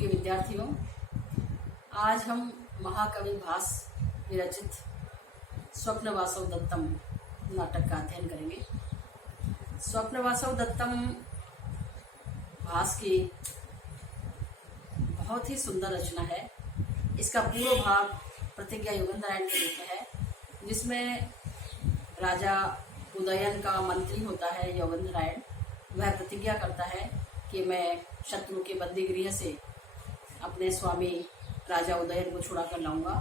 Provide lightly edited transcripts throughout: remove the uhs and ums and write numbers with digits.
प्रिय विद्यार्थियों, आज हम महाकवि भास विरचित स्वप्नवासव दत्तम नाटक का अध्ययन करेंगे। स्वप्नवासव दत्तम भास की बहुत ही सुंदर रचना है। इसका पूर्व भाग प्रतिज्ञा युगंधरायण के रूप में है, जिसमें राजा उदयन का मंत्री होता है युगंधरायण। वह प्रतिज्ञा करता है कि मैं शत्रु के बंदी गृह से अपने स्वामी राजा उदयन को छुड़ा कर लाऊंगा,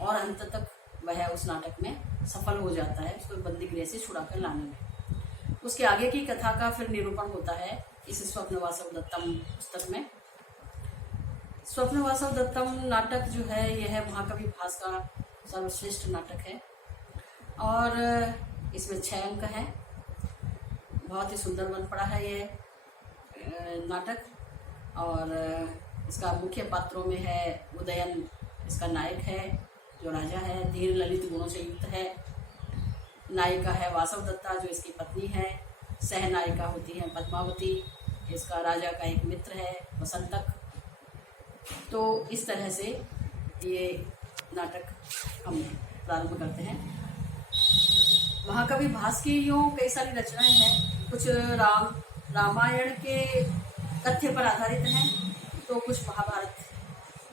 और अंत तक वह उस नाटक में सफल हो जाता है, उसको बंदी गृह से छुड़ा कर लाने में। उसके आगे की कथा का फिर निरूपण होता है इस स्वप्नवासव दत्तम पुस्तक में। स्वप्नवासव दत्तम नाटक जो है, यह महाकवि भास का सर्वश्रेष्ठ नाटक है और इसमें 6 अंक हैं। बहुत ही सुंदर बन पड़ा है ये नाटक। और इसका मुख्य पात्रों में है उदयन, इसका नायक है जो राजा है, धीर ललित गुणों से युक्त है। नायिका है वासव दत्ता जो इसकी पत्नी है। सह नायिका होती है पद्मावती, इसका राजा का एक मित्र है वसंतक। तो इस तरह से ये नाटक हम प्रारंभ करते हैं। महाकवि भास की यूँ कई सारी रचनाएं हैं। कुछ रामायण के तथ्य पर आधारित हैं, तो कुछ महाभारत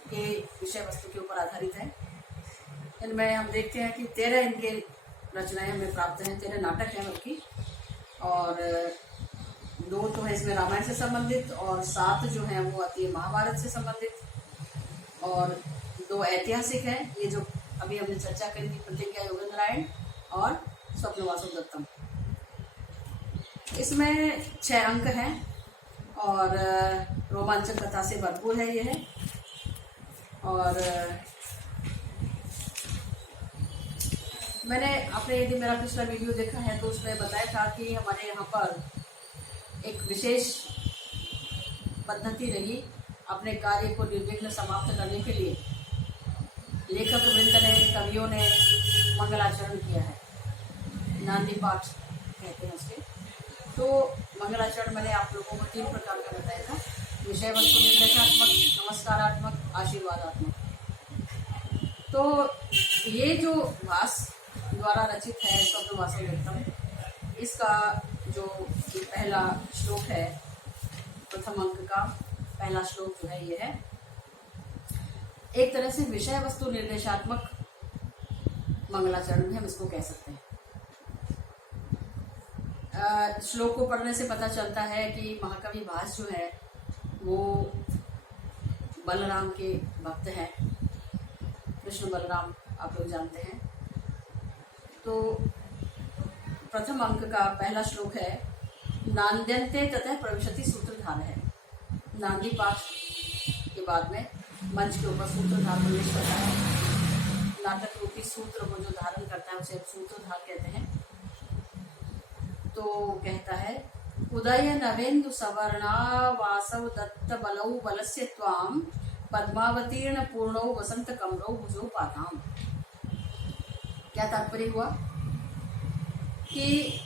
के विषय वस्तु के ऊपर आधारित है। इनमें हम देखते हैं कि 13 इनके रचनाएं हमें प्राप्त हैं, 13 नाटक हैं बल्कि, और 2 तो है इसमें रामायण से संबंधित, और 7 जो हैं वो आती है महाभारत से संबंधित, और 2 ऐतिहासिक हैं। ये जो अभी हमने चर्चा करी थी, प्रतिज्ञा युगंधरायण और स्वप्नवासव दत्तम। इसमें 6 अंक हैं और रोमांचक कथा से भरपूर है यह। और मैंने आपने यदि मेरा पिछला वीडियो देखा है तो उसमें बताया था कि हमारे यहाँ पर एक विशेष पद्धति रही अपने कार्य को निर्विघ्न समाप्त करने के लिए। लेखक वृंद ने, कवियों ने मंगलाचरण किया है, नांदी पाठ कहते हैं उसके। तो मंगलाचरण मैंने आप लोगों को 3 प्रकार का बताया था: विषय वस्तु निर्देशात्मक, नमस्कारात्मक, आशीर्वादात्मक। तो ये जो भास द्वारा रचित है स्वप्नवासव दत्तम, इसका जो पहला श्लोक है, प्रथम अंक का पहला श्लोक जो है, ये है एक तरह से विषय वस्तु निर्देशात्मक मंगलाचरण भी हम इसको कह सकते हैं। श्लोक को पढ़ने से पता चलता है कि महाकवि भास जो है वो बलराम के भक्त हैं। कृष्ण बलराम आप लोग जानते हैं। तो प्रथम अंक का पहला श्लोक है, नांद्यन्ते ततः प्रविशति सूत्रधार है। नांदी पाठ के बाद में मंच के ऊपर सूत्रधार प्रवेश करता है। नाटक रूपी सूत्र को जो धारण करता है उसे सूत्रधार कहते हैं। तो कहता है, उदय नवेन्दु सवर्णा वासव दत्त बलौ बलस्य त्वाम पद्मावतीर्ण पूर्णौ वसंत कमरौ भुजौ पाताम। क्या तात्पर्य हुआ कि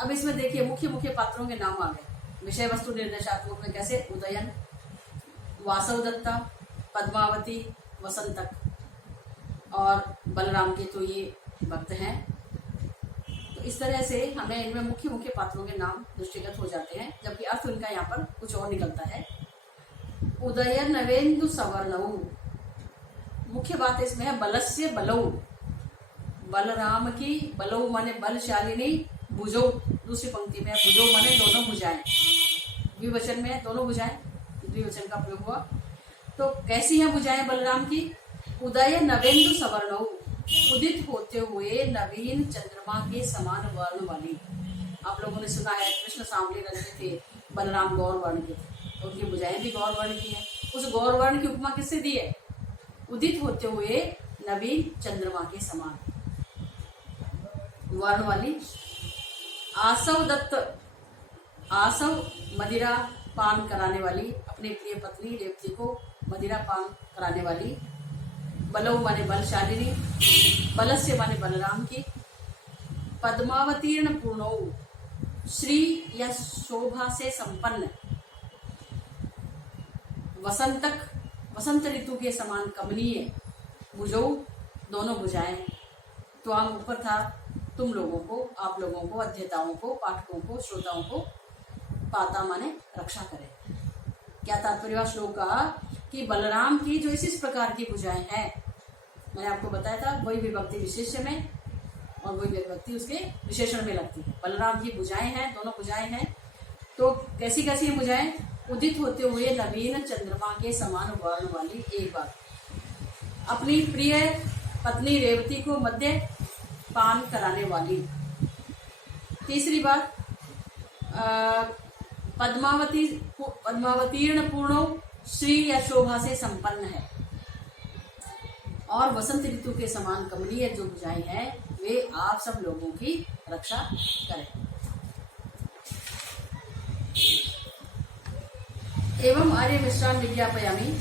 अब इसमें देखिए मुख्य पात्रों के नाम आ गए। विषय वस्तु निर्देशात्मक में कैसे, उदयन, वासव दत्ता, पद्मावती, वसंतक और बलराम के तो ये भक्त हैं। तो इस तरह से हमें इनमें मुख्य पात्रों के नाम दृष्टिगत हो जाते हैं, जबकि अर्थ इनका यहाँ पर कुछ और निकलता है। उदय नवेन्दु सवर्णौ, मुख्य बात इसमें है बलस्य बलौ, बलराम की, बलौ माने बलशालिनी, भुजौ दूसरी पंक्ति में, भुजौ माने दोनों भुजाएं, द्विवचन में दोनों भुजाएं, द्विवचन का प्रयोग हुआ। तो कैसी हैं भुजाएं बलराम की? उदय नवेन्दु सवर्णौ, उदित होते हुए नवीन चंद्रमा के समान वर्ण वाली। आप लोगों ने सुना है कृष्ण सांवले रंग के थे, बलराम गौर वर्ण के थे, तो उनकी भुजाएं भी गौर वर्ण की है। उस गौर वर्ण की उपमा किससे दी है? उदित होते हुए नवीन चंद्रमा के समान वर्ण वाली। आसव दत्त, आसव मदिरा पान कराने वाली, अपनी प्रिय पत्नी रेवती को मदिरा पान कराने वाली। बलौ माने बलशालिनी, बलस्य माने बलराम की। पद्मावतीर्ण पूर्णौ, श्री या शोभा से संपन्न। वसंत ऋतु के समान कमनीय, भुजौ दोनों भुजाएं, त्वाम ऊपर था, तुम लोगों को, आप लोगों को, अध्येताओं को, पाठकों को, श्रोताओं को, पाता माने रक्षा करे। क्या तात्पर्य श्लोक का कि बलराम की जो इस प्रकार की भुजाएं हैं, मैंने आपको बताया था, वही विभक्ति विशेष्य में और वही विभक्ति उसके विशेषण में लगती है। बलराम की भुजाएं हैं, दोनों भुजाएं हैं। तो कैसी कैसी भुजाएं? उदित होते हुए नवीन चंद्रमा के समान वर्ण वाली, एक बात, अपनी प्रिय पत्नी रेवती को मध्य पान कराने वाली। तीसरी बात, पद्मावतीर्ण पूर्णो श्री या शोभा से संपन्न है। और वसंत ऋतु के समान कमनीय जो भुजाएं हैं वे आप सब लोगों की रक्षा करें। एवं आर्य मिश्रान विज्ञापयामी,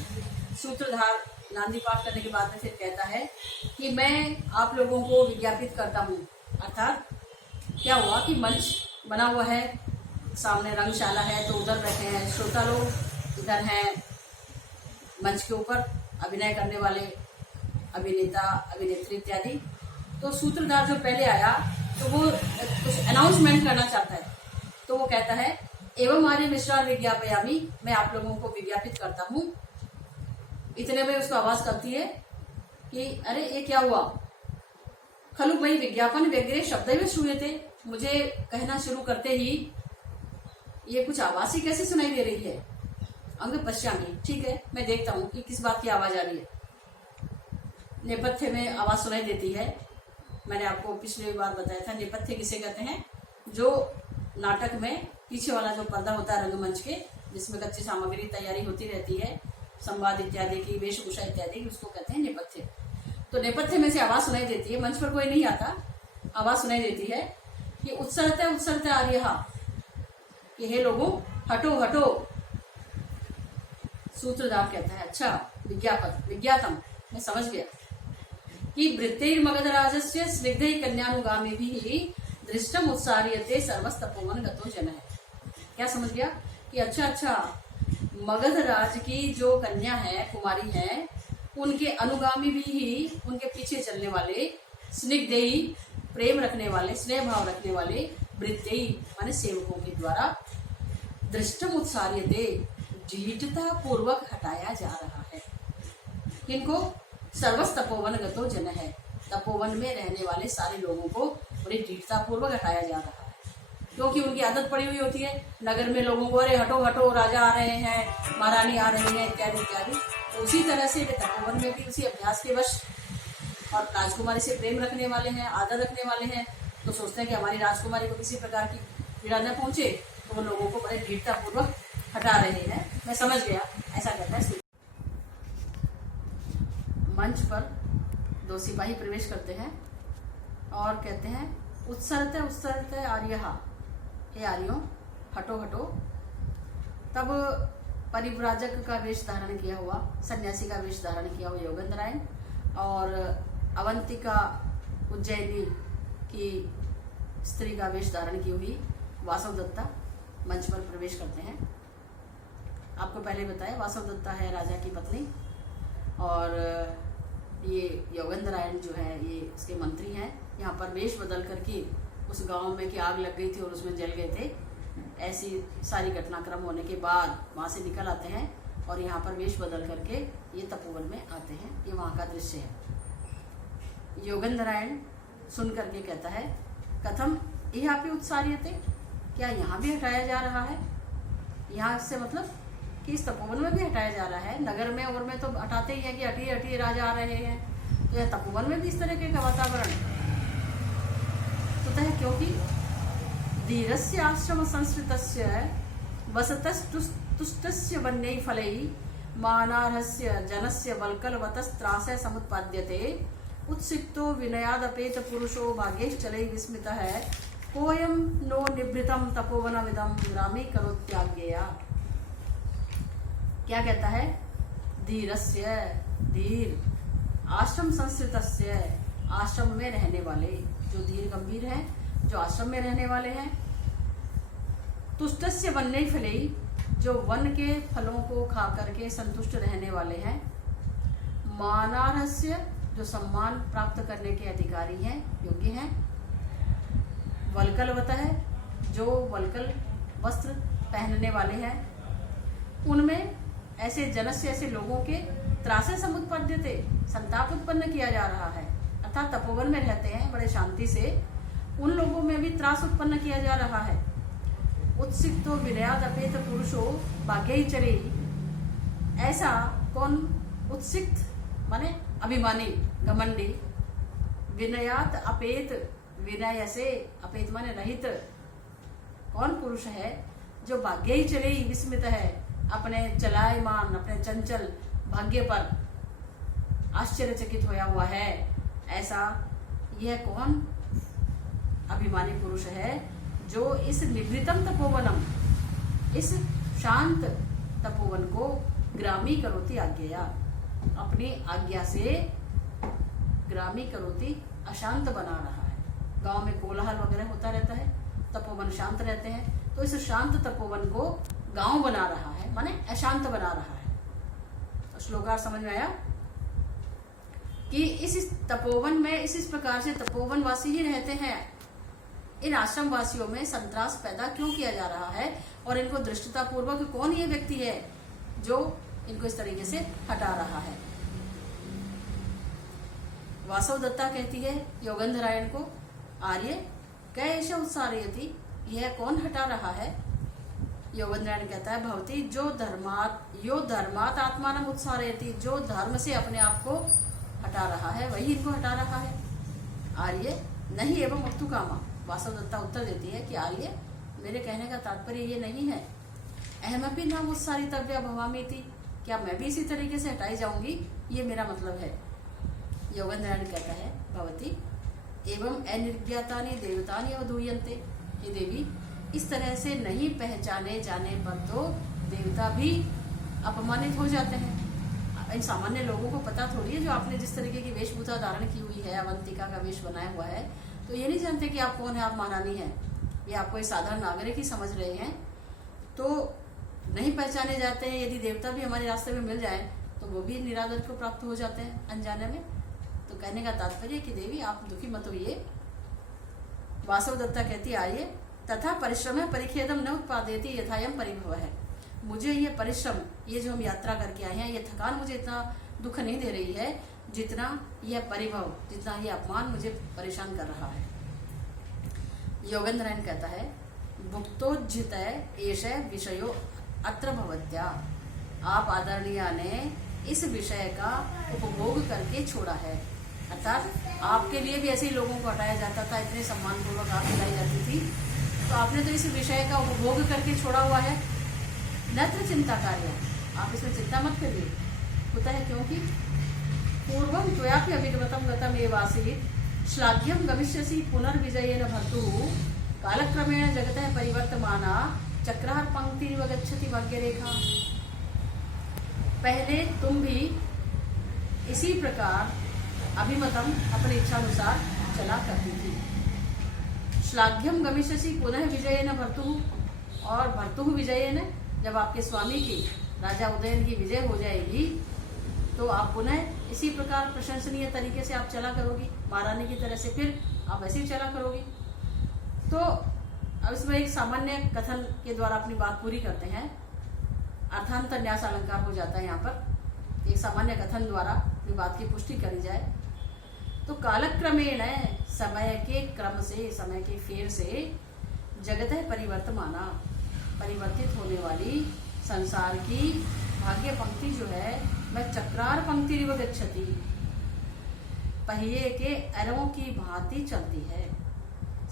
सूत्रधार नांदी पाठ करने के बाद में फिर कहता है कि मैं आप लोगों को विज्ञापित करता हूँ। अर्थात क्या हुआ कि मंच बना हुआ है, सामने रंगशाला है, तो उधर बैठे हैं श्रोता लोग, इधर हैं मंच के ऊपर अभिनय करने वाले अभिनेता, अभिनेत्री इत्यादि। तो सूत्रधार जो पहले आया तो वो कुछ अनाउंसमेंट करना चाहता है, तो वो कहता है एवं आर्य मिश्रान विज्ञापयामी, मैं आप लोगों को विज्ञापित करता हूँ। इतने में उसको आवाज करती है कि अरे ये क्या हुआ? खलु मई विज्ञापन व्यग्रे शब्द श्रूयते, मुझे कहना शुरू करते ही ये कुछ आवाज ही कैसे सुनाई दे रही है। अंग पश्यामी, ठीक है मैं देखता हूँ कि किस बात की आवाज आ रही है। नेपथ्य में आवाज सुनाई देती है। मैंने आपको पिछले बार बताया था, नेपथ्य किसे कहते हैं? जो नाटक में पीछे वाला जो पर्दा होता है रंगमंच के, जिसमें कच्ची सामग्री तैयारी होती रहती है, संवाद इत्यादि की, वेशभूषा इत्यादि, उसको कहते हैं नेपथ्य। तो नेपथ्य में से आवाज सुनाई देती है, मंच पर कोई नहीं आता, आवाज सुनाई देती है कि उत्सरते आर्यहा, कि हे लोगों हटो हटो। सूत्रधार कहता है अच्छा विज्ञातम, मैं समझ गया कि वृत्तिर मगधराजस्य स्निग्धै कन्यानुगामी भी दृष्टम उत्सार्यते सर्वस्तपोवन गतो जन है। क्या समझ गया कि अच्छा मगध राज की जो कन्या है, कुमारी है, उनके अनुगामी भी ही, उनके पीछे चलने वाले, स्निग्धेयी प्रेम रखने वाले, स्नेह भाव रखने वाले, वृत्तेयी माने सेवकों के द्वारा, दृष्टम उत्सार्यते दृढ़ता पूर्वक हटाया जा रहा है। किनको? सर्वस तपोवन गतो जन है, तपोवन में रहने वाले सारे लोगों को बड़ी दृढ़ता पूर्वक हटाया जा रहा है। क्योंकि उनकी आदत पड़ी हुई होती है नगर में लोगों को, अरे हटो हटो, राजा आ रहे हैं, महारानी आ रही है, इत्यादि इत्यादि। तो उसी तरह से वे तपोवन में भी उसी अभ्यास के वश, और राजकुमारी से प्रेम रखने वाले हैं, आदर रखने वाले हैं, तो सोचते हैं कि हमारी राजकुमारी को किसी प्रकार की पीड़ा न पहुंचे, तो वो लोगों को बड़े दृढ़ता पूर्वक हटा रहे हैं। मैं समझ गया, ऐसा कहता है। मंच पर दो सिपाही प्रवेश करते हैं और कहते हैं उत्सरते आर्यहा, हे आर्यों हटो हटो। तब परिव्राजक का वेश धारण किया हुआ, सन्यासी का वेश धारण किया हुआ योगेंद्रायण और अवंतिका उज्जैनी की स्त्री का वेश धारण की हुई वासवदत्ता मंच पर प्रवेश करते हैं। आपको पहले बताया वासवदत्ता है राजा की पत्नी, और ये योगेंद्रायण जो है ये इसके मंत्री हैं। यहाँ पर वेश बदल करके उस गांव में कि आग लग गई थी और उसमें जल गए थे, ऐसी सारी घटनाक्रम होने के बाद वहाँ से निकल आते हैं और यहाँ पर वेश बदल करके ये तपोवन में आते हैं। ये वहाँ का दृश्य है। योगेंद्रायण सुन करके कहता है कथम यहाँ पे उत्सार्यते, क्या यहाँ भी हटाया जा रहा है? यहाँ से मतलब कि इस तपोवन में भी हटाया जा रहा है। नगर में और में तो हटाते ही है कि हटिए हटिए राजा आ रहे हैं, तो यह तपोवन में भी इस तरह का वातावरण होता है। क्योंकि धीरस्य आश्रम संस्कृतस्य वसतस्तुष्टस्य वन्यै फलै मानार्हस्य जनस्य वल्कलवतस्त्रासय समुत्पाद्यते उत्सिक्तो विनयादपेत पुरुषो भाग्यैश्चलै विस्मितः कोयम नो निभृतम तपोवनमिदं ग्रामे करोत्याज्ञया। क्या कहता है? धीरस्य, धीर, आश्रम संस्कृतस्य, आश्रम में रहने वाले, जो धीर गंभीर हैं, जो आश्रम में रहने वाले हैं, तुष्टस्य वन्यै फलै, जो वन के फलों को खा करके संतुष्ट रहने वाले हैं। मानार्हस्य, जो सम्मान प्राप्त करने के अधिकारी हैं, योग्य हैं। वल्कलवत है, जो वल्कल वस्त्र पहनने वाले हैं। उनमें ऐसे जनस्य, ऐसे लोगों के त्रासे समुत्पद्यते, संताप उत्पन्न किया जा रहा है। अर्थात तपोवन में रहते हैं बड़े शांति से, उन लोगों में भी त्रास उत्पन्न किया जा रहा है। उत्सिक्तो विनयाद अपेत पुरुषो भाग्यचरे, ऐसा कौन उत्सिक्त माने अभिमानी, घमंडी, विनयात अपेत, विनय से अपेत माने रहित, कौन पुरुष है जो भाग्यचरे विस्मित है, अपने चलायमान, अपने चंचल भाग्य पर आश्चर्यचकित होया हुआ है। ऐसा यह कौन अभिमानी पुरुष है जो इस निवृतम तपोवनम, इस शांत तपोवन को ग्रामी करोति आज्ञया, अपनी आज्ञा से ग्रामी करोति, अशांत बना रहा है। गांव में कोलाहल वगैरह होता रहता है, तपोवन शांत रहते हैं, तो इस शांत तपोवन को गांव बना रहा है, माने अशांत बना रहा है। तो श्लोकार समझ में आया कि इस तपोवन में इस प्रकार से तपोवन वासी ही रहते हैं। इन आश्रम वासियों में संत्रास पैदा क्यों किया जा रहा है, और इनको दृष्टता पूर्वक कौन ये व्यक्ति है जो इनको इस तरीके से हटा रहा है। वासव दत्ता कहती है योगंधरायण को, आर्य कैश उत्सारयति, यह कौन हटा रहा है। योगेंद्रायण कहता है भवती यो धर्मात आत्मानम उत्सारयति, जो धर्म से अपने आप को हटा रहा है वही इनको हटा रहा है। आर्य नहीं एवं वक्तु कामा, वासव दत्ता उत्तर देती है कि आर्य, मेरे कहने का तात्पर्य ये नहीं है। अहमपि न उत्सारितव्या भवामीति, क्या मैं भी इसी तरीके से हटाई जाऊंगी, ये मेरा मतलब है। योगेंद्रायण कहता है भवती एवं अनिर्ज्ञातानि देवतानि अवधूयन्ते, ये देवी इस तरह से नहीं पहचाने जाने पर तो देवता भी अपमानित हो जाते हैं। इन सामान्य लोगों को पता थोड़ी है, जो आपने जिस तरीके की वेशभूषा धारण की हुई है, अवंतिका का वेश बनाया हुआ है, तो ये नहीं जानते कि आप कौन है, आप महारानी हैं। ये आपको एक साधारण नागरिक ही समझ रहे हैं, तो नहीं पहचाने जाते हैं। यदि देवता भी हमारे रास्ते में मिल जाए तो वो भी निरादर को प्राप्त हो जाते हैं अनजाने में। तो कहने का तात्पर्य कि देवी आप दुखी मत होइए। वासव दत्ता कहती आइए, तथा परिश्रम परिखेदम न उत्पादयति यथायम परिभव है, मुझे ये परिश्रम, ये जो हम यात्रा करके आए हैं, ये थकान मुझे इतना दुख नहीं दे रही है जितना यह परिभव, जितना ये अपमान मुझे परेशान कर रहा है। योगेंद्रायण कहता है भुक्तोज्जित एष विषयो अत्र भवत्या, आप आदरणीय ने इस विषय का उपभोग करके छोड़ा है। अर्थात आपके लिए भी ऐसे ही लोगों को हटाया जाता था, इतने सम्मानपूर्वक आप बुलाई जाती थी, तो आपने तो इस विषय का उपभोग करके छोड़ा हुआ है। नत्र चिंता कार्य, आप इसमें चिंता मत करिए। होता है क्योंकि पूर्वम त्वयापि अभिगमतम गतम एवासीत् श्लाघ्यम गमिष्यसि पुनर्विजयेन भर्तुः कालक्रमेण जगतः परिवर्तमाना चक्रार पंक्तिरिव गच्छति भाग्यरेखा। पहले तुम भी इसी प्रकार अभिमतम अपनी इच्छा अनुसार चला करती थी। श्लाघ्यम गमिष्यसि पुनः विजयेन भर्तुः, और भर्तुः विजयेन, जब आपके स्वामी की, राजा उदयन की विजय हो जाएगी तो आप पुनः इसी प्रकार प्रशंसनीय तरीके से आप चला करोगी, महारानी की तरह से फिर आप ऐसे ही चला करोगी। तो अब इसमें एक सामान्य कथन के द्वारा अपनी बात पूरी करते हैं। अर्थांत न्यास अलंकार हो जाता है यहाँ पर, एक सामान्य कथन द्वारा अपनी बात की पुष्टि करी जाए। तो कालक्रमेण, समय के क्रम से, समय के फेर से, जगत है परिवर्तमाना, परिवर्तित होने वाली संसार की भाग्य पंक्ति जो है, मैं चक्रार पंक्ति रिव गच्छति, पहिए के अरों की भांति चलती है।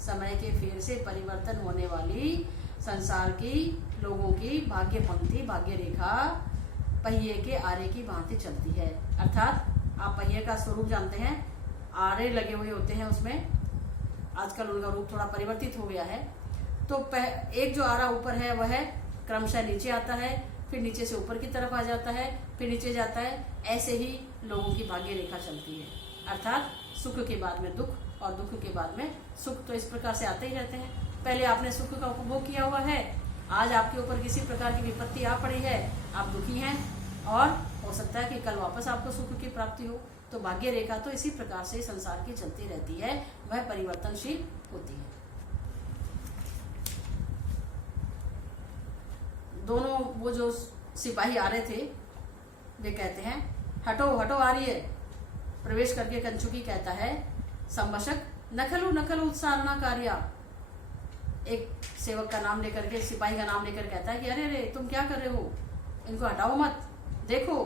समय के फेर से परिवर्तन होने वाली संसार की लोगों की भाग्य पंक्ति, भाग्य रेखा पहिए के आरे की भांति चलती है। अर्थात आप पहिए का स्वरूप जानते हैं, आरे लगे हुए होते हैं उसमें, आजकल उनका रूप थोड़ा परिवर्तित हो गया है। तो एक जो आरा ऊपर है वह क्रमशः नीचे आता है, फिर नीचे से ऊपर की तरफ आ जाता है, फिर नीचे जाता है। ऐसे ही लोगों की भाग्य रेखा चलती है। अर्थात सुख के बाद में दुख और दुख के बाद में सुख, तो इस प्रकार से आते ही रहते हैं। पहले आपने सुख का उपभोग किया हुआ है, आज आपके ऊपर किसी प्रकार की विपत्ति आ पड़ी है, आप दुखी हैं और हो सकता है कि कल वापस आपको सुख की प्राप्ति हो। तो भाग्य रेखा तो इसी प्रकार से संसार की चलती रहती है, वह परिवर्तनशील होती है। दोनों वो जो सिपाही आ रहे थे वे कहते हैं हटो हटो आ रही है। प्रवेश करके कंचुकी कहता है संवशक नखलु नखलु उत्सारणा कार्या। एक सेवक का नाम लेकर के, सिपाही का नाम लेकर कहता है कि अरे अरे तुम क्या कर रहे हो, इनको हटाओ मत। देखो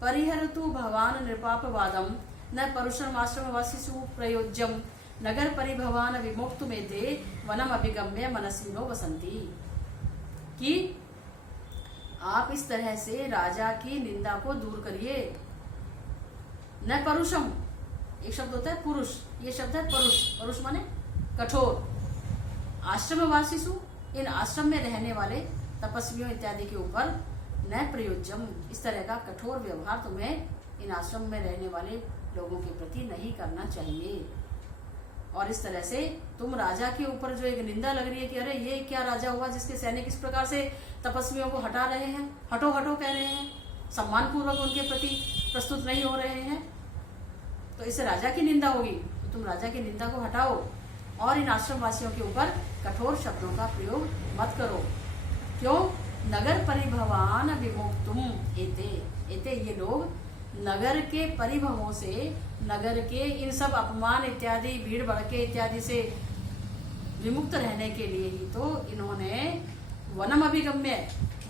परिहरतु भवान नृपाप वादम न परुषम आश्रम वासिसु प्रयोज्यम नगर परिभवान विमुक्त में दे वनम अभिगम्य मनस्विनो वसंती। कि आप इस तरह से राजा की निंदा को दूर करिए। न परुषम, एक शब्द होता है पुरुष, ये शब्द है परुष। परुष माने कठोर। आश्रमवासिसु, इन आश्रम में रहने वाले तपस्वियों इत्यादि के ऊपर न प्रयोज्यम, इस तरह का कठोर व्यवहार तुम्हें इन आश्रम में रहने वाले लोगों के प्रति नहीं करना चाहिए। और इस तरह से तुम राजा के ऊपर जो एक निंदा लग रही है कि अरे ये क्या राजा हुआ जिसके सैनिक इस प्रकार से तपस्वियों को हटा रहे हैं, हटो हटो कह रहे हैं, सम्मान पूर्वक उनके प्रति प्रस्तुत नहीं हो रहे हैं, तो इससे राजा की निंदा होगी। तो तुम राजा की निंदा को हटाओ और इन आश्रम वासियों के ऊपर कठोर शब्दों का प्रयोग मत करो। क्यों? नगर परिभवान विमुक्तुम एते। एते ये लोग नगर के परिभवों से, नगर के इन सब अपमान इत्यादि, भीड़ भड़के इत्यादि से विमुक्त रहने के लिए ही तो इन्होंने वनम अभिगम्य,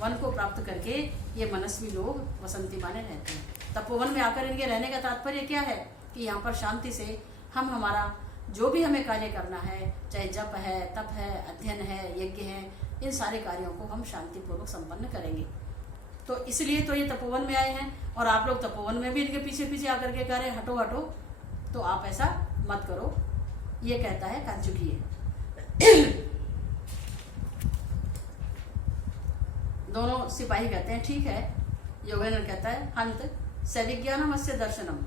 वन को प्राप्त करके ये मनस्वी लोग वसंती माने रहते हैं। तपोवन में आकर इनके रहने का तात्पर्य क्या है कि यहाँ पर शांति से हम हमारा जो भी हमें कार्य करना है, चाहे जप है, तप है, अध्ययन है, यज्ञ है, इन सारे कार्यों को हम शांतिपूर्वक संपन्न करेंगे। तो इसलिए तो ये तपोवन में आए हैं। और आप लोग तपोवन में भी इनके पीछे पीछे आकर के कह रहे हटो हटो, तो आप ऐसा मत करो, ये कहता है कंचुकी। दोनों सिपाही कहते हैं ठीक है। योगेंद्र कहता है हंत सविज्ञानम अस्य दर्शनम।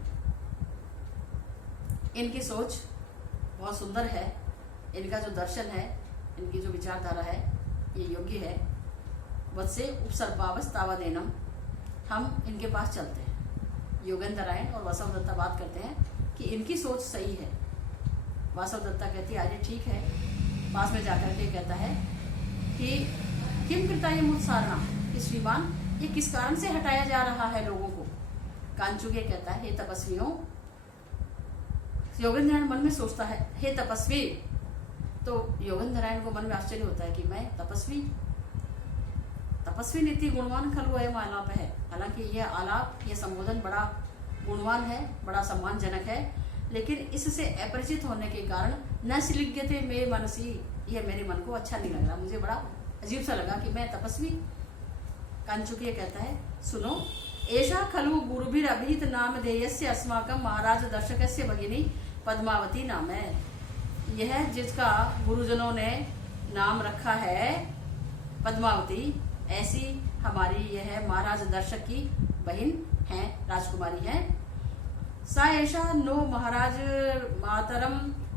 इनकी सोच बहुत सुंदर है, इनका जो दर्शन है, इनकी जो विचारधारा है, ये योग्य है। वत्से उपसर्पावस्तावदेनम, हम इनके पास चलते हैं। योगेंद्र नारायण और वासव दत्ता बात करते हैं कि इनकी सोच सही है। वासव दत्ता कहती है अरे ठीक है। पास में जाकर के कहता है कि किम कृता ये मुत्सारणा, कि श्रीमान ये किस कारण से हटाया जा रहा है लोगों को। कांचुके कहता है हे तपस्वियों। योगेंद्र नारायण मन में सोचता है हे तपस्वी। तो योगेंद्र नारायण को मन में आश्चर्य होता है कि मैं तपस्वी, तपस्वी नीति गुणवान खलु अयम आलाप है। हालांकि यह आलाप, यह संबोधन बड़ा गुणवान है, बड़ा सम्मानजनक है, लेकिन इससे अपरिचित होने के कारण न सिलिग्यते मे मनसी, यह मेरे मन को अच्छा नहीं लग रहा, मुझे बड़ा अजीब सा लगा कि मैं तपस्वी। कंचुकी कहता है सुनो, एषा खलु गुरुभिर अभिहित नामधेयस्य अस्माकं महाराज दर्शकस्य भगिनी पद्मावती नाम है। यह जिसका गुरुजनों ने नाम रखा है पद्मावती, ऐसी हमारी यह महाराज दर्शक की बहन है, राजकुमारी है। सा ऐसा नो महाराज मातरम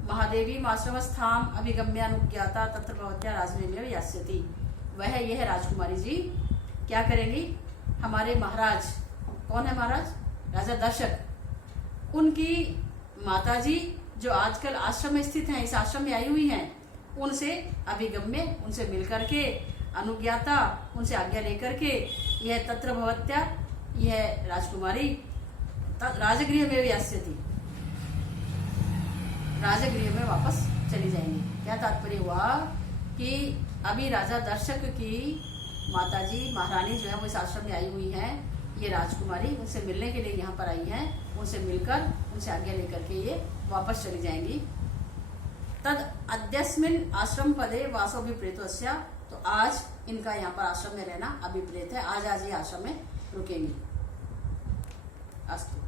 महादेवी आश्रमस्थाम अभिगम्यानुज्ञाता तत्र भवत्या राजनेमेव यास्यति। वह यह राजकुमारी जी क्या करेंगी, हमारे महाराज, कौन है महाराज? राजा दर्शक, उनकी माताजी जो आजकल आश्रम में स्थित हैं, इस आश्रम में आई हुई हैं, उनसे अभिगम्य, उनसे मिलकर के, अनुज्ञाता, उनसे आज्ञा लेकर के यह तत्र भवत्या, यह राजकुमारी राजगृह में यास्यति, राजगृह में वापस चली जाएंगी। क्या तात्पर्य हुआ कि अभी राजा दर्शक की माताजी महारानी जो है वो इस आश्रम में आई हुई हैं, ये राजकुमारी उनसे मिलने के लिए यहाँ पर आई हैं, उनसे मिलकर, उनसे आज्ञा लेकर के ये वापस चली जाएंगी। तद अद्यस्मिन आश्रम पदे वासो अभिप्रेतस्या, तो आज इनका यहाँ पर आश्रम में रहना अभिप्रेत है, आज ये आश्रम में रुकेंगी। अस्तु।